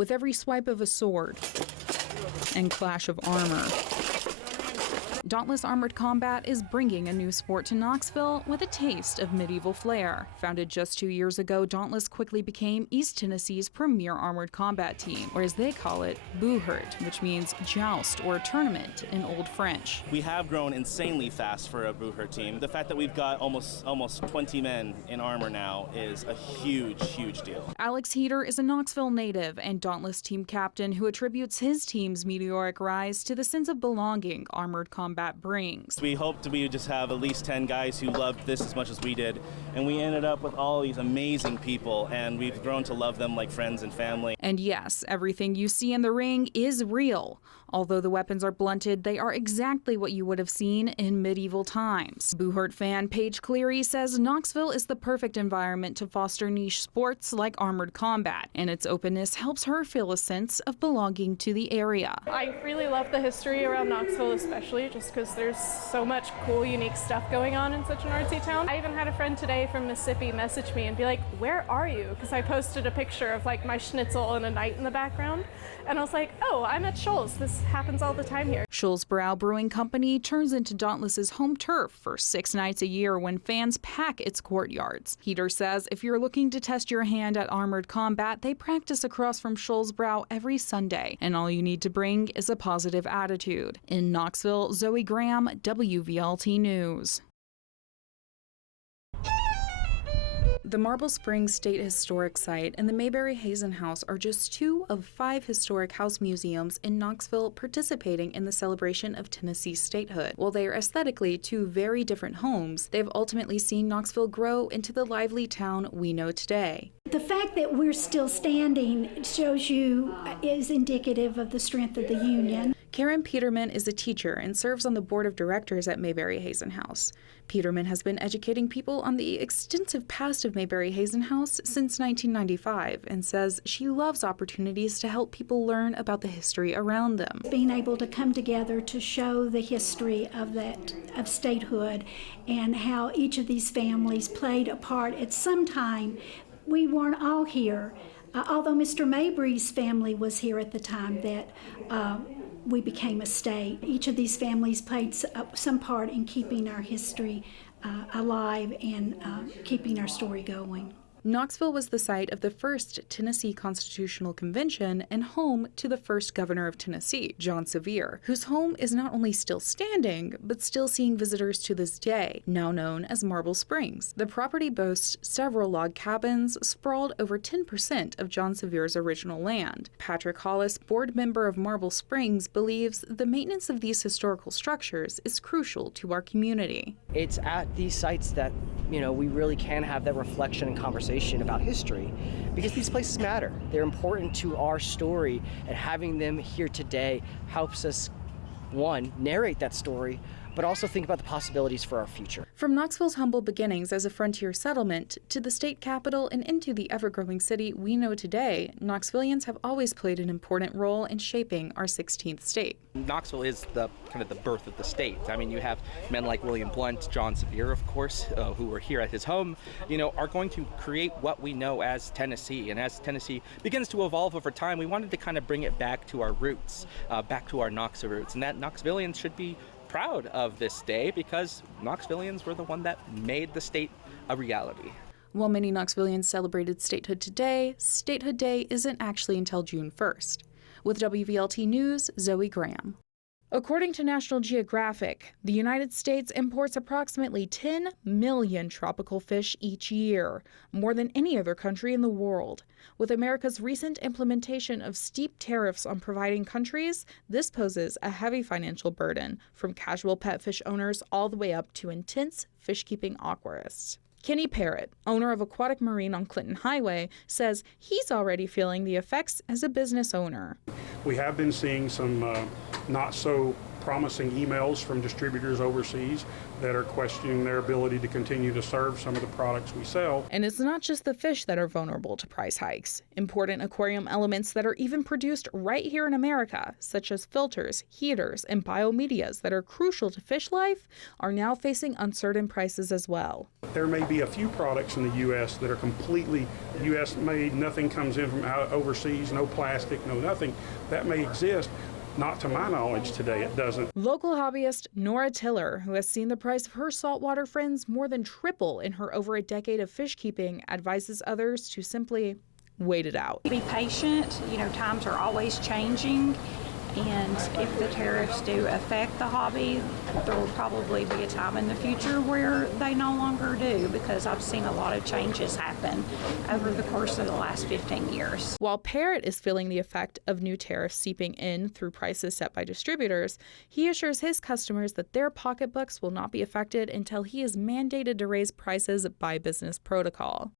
with every swipe of a sword and clash of armor. Dauntless Armored Combat is bringing a new sport to Knoxville with a taste of medieval flair. Founded just 2 years ago, Dauntless quickly became East Tennessee's premier armored combat team, or as they call it, Bouhert, which means joust or tournament in Old French. We have grown insanely fast for a Bouhert team. The fact that we've got almost 20 men in armor now is a huge deal. Alex Heater is a Knoxville native and Dauntless team captain who attributes his team's meteoric rise to the sense of belonging armored combat brings. We hoped we would just have at least 10 guys who loved this as much as we did, and we ended up with all these amazing people, and we've grown to love them like friends and family. And yes, everything you see in the ring is real. Although the weapons are blunted, they are exactly what you would have seen in medieval times. Bouhert fan Paige Cleary says Knoxville is the perfect environment to foster niche sports like armored combat, and its openness helps her feel a sense of belonging to the area. I really love the history around Knoxville, especially just because there's so much cool, unique stuff going on in such an artsy town. I even had a friend today from Mississippi message me and be like, "Where are you?" Because I posted a picture of like my schnitzel and a knight in the background. And I was like, "Oh, I'm at Shoals. This happens all the time here." Shoals Brow Brewing Company turns into Dauntless's home turf for 6 nights a year when fans pack its courtyards. Heater says if you're looking to test your hand at armored combat, they practice across from Shoals Brow every Sunday, and all you need to bring is a positive attitude. In Knoxville, Zoe Graham, WVLT News. The Marble Springs State Historic Site and the Mayberry Hazen House are just 2 of 5 historic house museums in Knoxville participating in the celebration of Tennessee's statehood. While they are aesthetically 2 very different homes, they've ultimately seen Knoxville grow into the lively town we know today. The fact that we're still standing shows you is indicative of the strength of the Union. Karen Peterman is a teacher and serves on the board of directors at Mayberry Hazen House. Peterman has been educating people on the extensive past of Mayberry Hazen House since 1995 and says she loves opportunities to help people learn about the history around them. Being able to come together to show the history of statehood and how each of these families played a part at some time. We weren't all here, although Mr. Mabry's family was here at the time that we became a state. Each of these families played some part in keeping our history alive and keeping our story going. Knoxville was the site of the first Tennessee Constitutional Convention and home to the first governor of Tennessee, John Sevier, whose home is not only still standing, but still seeing visitors to this day, now known as Marble Springs. The property boasts several log cabins sprawled over 10% of John Sevier's original land. Patrick Hollis, board member of Marble Springs, believes the maintenance of these historical structures is crucial to our community. It's at these sites that, we really can have that reflection and conversation about history, because these places matter. They're important to our story, and having them here today helps us, one, narrate that story, but also think about the possibilities for our future. From Knoxville's humble beginnings as a frontier settlement to the state capital and into the ever-growing city we know today, Knoxvillians have always played an important role in shaping our 16th state. Knoxville is the birth of the state. I mean, you have men like William Blount, John Sevier, of course, who were here at his home, are going to create what we know as Tennessee. And as Tennessee begins to evolve over time, we wanted to kind of bring it back to our roots, back to our Knoxville roots, and that Knoxvillians should be proud of this day because Knoxvillians were the one that made the state a reality. While many Knoxvillians celebrated statehood today, Statehood Day isn't actually until June 1st. With WVLT News, Zoe Graham. According to National Geographic, the United States imports approximately 10 million tropical fish each year, more than any other country in the world. With America's recent implementation of steep tariffs on providing countries, this poses a heavy financial burden, from casual pet fish owners all the way up to intense fish-keeping aquarists. Kenny Parrott, owner of Aquatic Marine on Clinton Highway, says he's already feeling the effects as a business owner. We have been seeing some not so promising emails from distributors overseas that are questioning their ability to continue to serve some of the products we sell. And it's not just the fish that are vulnerable to price hikes. Important aquarium elements that are even produced right here in America, such as filters, heaters, and biomedias that are crucial to fish life, are now facing uncertain prices as well. There may be a few products in the U.S. that are completely U.S. made, nothing comes in from overseas, no plastic, no nothing. That may exist. Not to my knowledge today, it doesn't. Local hobbyist Nora Tiller, who has seen the price of her saltwater friends more than triple in her over a decade of fish keeping, advises others to simply wait it out. Be patient. You know, times are always changing, and if the tariffs do affect the hobby, there will probably be a time in the future where they no longer do, because I've seen a lot of changes happen over the course of the last 15 years. While Parrott is feeling the effect of new tariffs seeping in through prices set by distributors, he assures his customers that their pocketbooks will not be affected until he is mandated to raise prices by business protocol.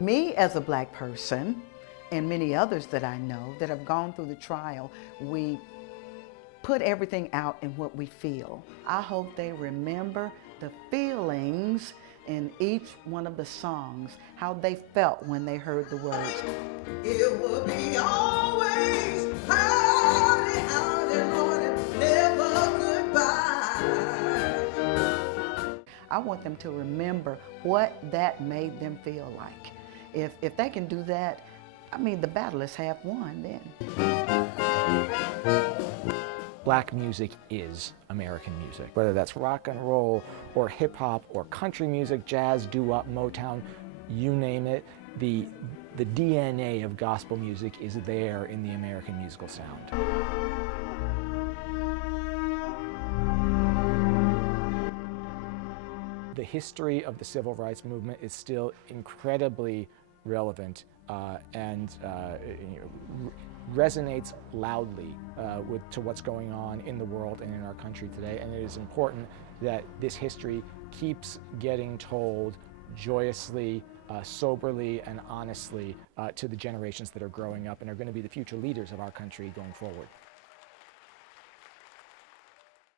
Me as a Black person, and many others that I know that have gone through the trial, we put everything out in what we feel. I hope they remember the feelings in each one of the songs, how they felt when they heard the words. It will be always howdy, howdy, Lord, never goodbye. I want them to remember what that made them feel like. If they can do that, I mean, the battle is half won then. Black music is American music. Whether that's rock and roll or hip hop or country music, jazz, doo-wop, Motown, you name it, the DNA of gospel music is there in the American musical sound. The history of the civil rights movement is still incredibly relevant and resonates loudly to what's going on in the world and in our country today. And it is important that this history keeps getting told joyously, soberly, and honestly to the generations that are growing up and are going to be the future leaders of our country going forward.